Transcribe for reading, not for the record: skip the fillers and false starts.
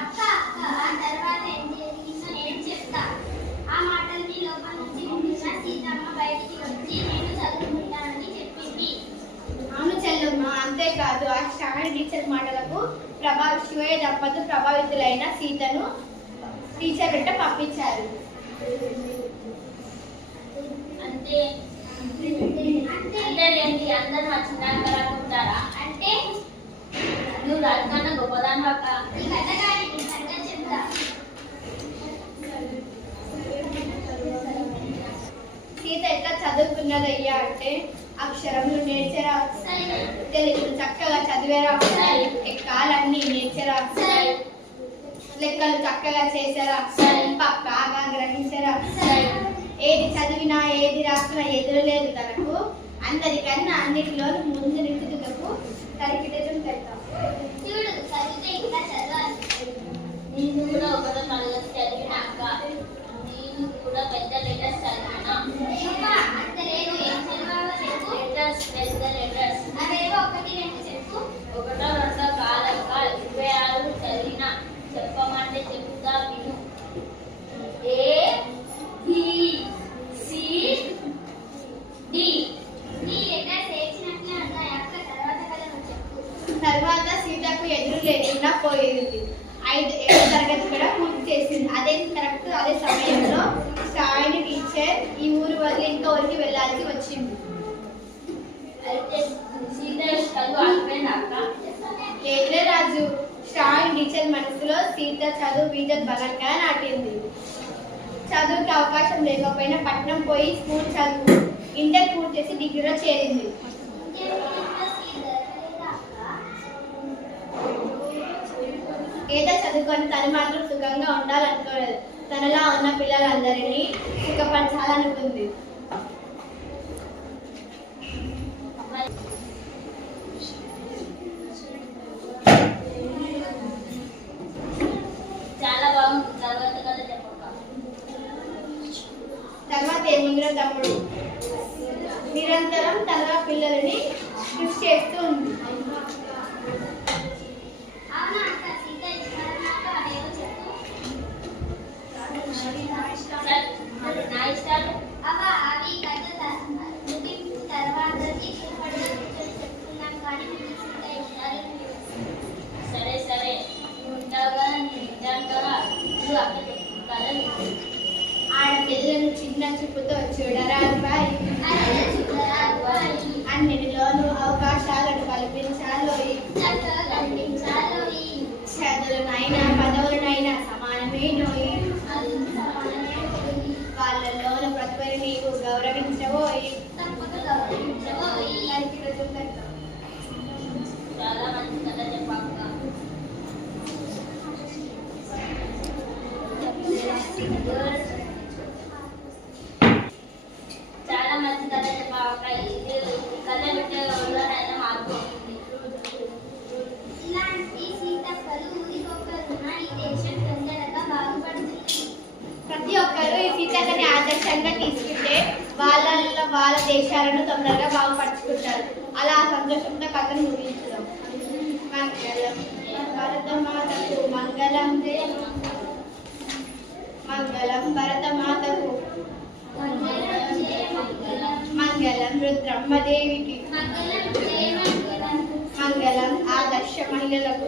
అక్క ఆ తర్వాత నేను చెప్తా. ఆ మాటల్ని లోపల నుంచి వింటున్న సీతమ్మ బయటికి వచ్చి నేను చదువుకుంటానని చెప్పింది. అవును చెల్లమ్మ, అంతేకాదు ఆ శ్రావణి టీచర్ మాటలకు శివయ్య దంపతులు ప్రభావితులైన సీతను టీచర్ వెంట పంపించారు. అంతేలేండి, అందరూ మా చిన్నారా అంటే నువ్వు రాజకన్నా గొప్పదాని అక్క. ఈ కథగానికి సరిగ్గా చెప్తా. సీత ఎట్లా చదువుకున్నదయ్యా అంటే అక్షరములు నేర్చరా, తెలుగులు చక్కగా చదివేరా, కాలన్నీ నేర్చరా, లెక్కలు చక్కగా చేశారా, పక్కాగా గ్రహించరా, ఏది చదివినా ఏది రాసినా ఎదురలేదు తనకు, అందరికన్నా అన్నిటిలోనూ ముందు నిలుచుటకు తరికిటం పెడతాం. చూడు, చదివితే ఇంకా చదవాలి. నేను కూడా ఒకటో తరగతి చదివిన అక్క. నేను కూడా పెద్ద లెటర్స్ చదివినా. అంత లేదు, ఏం చదివావో చెప్పు. లెటర్స్, పెద్ద లెటర్స్. అవేవో ఒకటి రెండు చెప్పు. ఒకటో రెండో కాదక్క, 26 చదివినా. చెప్పమంటే చెప్తా విను. A B C D. ఈ లెటర్స్ ఏడ్చినట్లే ఉన్నాయి అక్క. తర్వాత కదా నువ్వు చెప్పు. తర్వాత సీతకు ఎదురు లేకుండా పోయింది. 5వ తరగతి కూడా పూర్తి చేసింది. అదే కరెక్ట్ అదే సమయంలో శ్రావణి టీచర్ ఈ ఊరు వదిలి ఇంకా ఊరికి వెళ్ళాల్సి వచ్చింది. అయితే సీత చదువు ఆగిపోయింది అక్క. లేదులే రాజు, శ్రావణి టీచర్ మనసులో సీత చదువు మీద బలంగా నాటింది. చదువుకి అవకాశం లేకపోయినా పట్నం పోయి స్కూల్ చదువు ఇంటర్ పూర్తి చేసి డిగ్రీలో చేరింది. ఏదో చదువుకొని తను మాత్రం సుఖంగా ఉండాలనుకోలేదు. తనలా ఉన్న పిల్లలందరినీ సుఖపరచాలనుకుంది. చాలా బాగుంది. తర్వాత కదా చెప్పక. తర్వాత ఏముందిరా తమ్ముడు, నిరంతరం తన పిల్లలని కృషి చేస్తూ ఉంది. సరే సరే, ఉంటావుగా, ఆడపిల్లలను చిన్న చూపుతో చూడరాదు బాయ్, అన్నిటిలోనూ అవకాశాలను కల్పించాలోయి, చదువులనైనా పదవులనైనా సమానమేనోయి, వాళ్ళలోను ప్రతిభని నీకు గౌరవించబోయి. చాలా మంచి కథ చెప్పాక. చాలా మంచి కథ చెప్పాక. ఇది కథ వింటే ఎవరిలోనైనా మార్పు వస్తుంది. ఇలాంటి సీతక్కలు ఊరికొక్కరున్న ఈ దేశం తొందరగా బాగుపడుతుంది. ప్రతి ఒక్కరూ ఈ సీతక్కని ఆదర్శంగా తీసుకుంటే వాళ్ళ దేశాలను తొందరగా బాగుపరుచుకుంటారు. అలా సంతోషంగా కథను ముగించుదాం. మంగళం భరతమాతకు మంగళం, మంగళం భరతమాతకు, మంగళం రుద్రమ్మదేవికి, మంగళం ఆదర్శ మహిళలకు.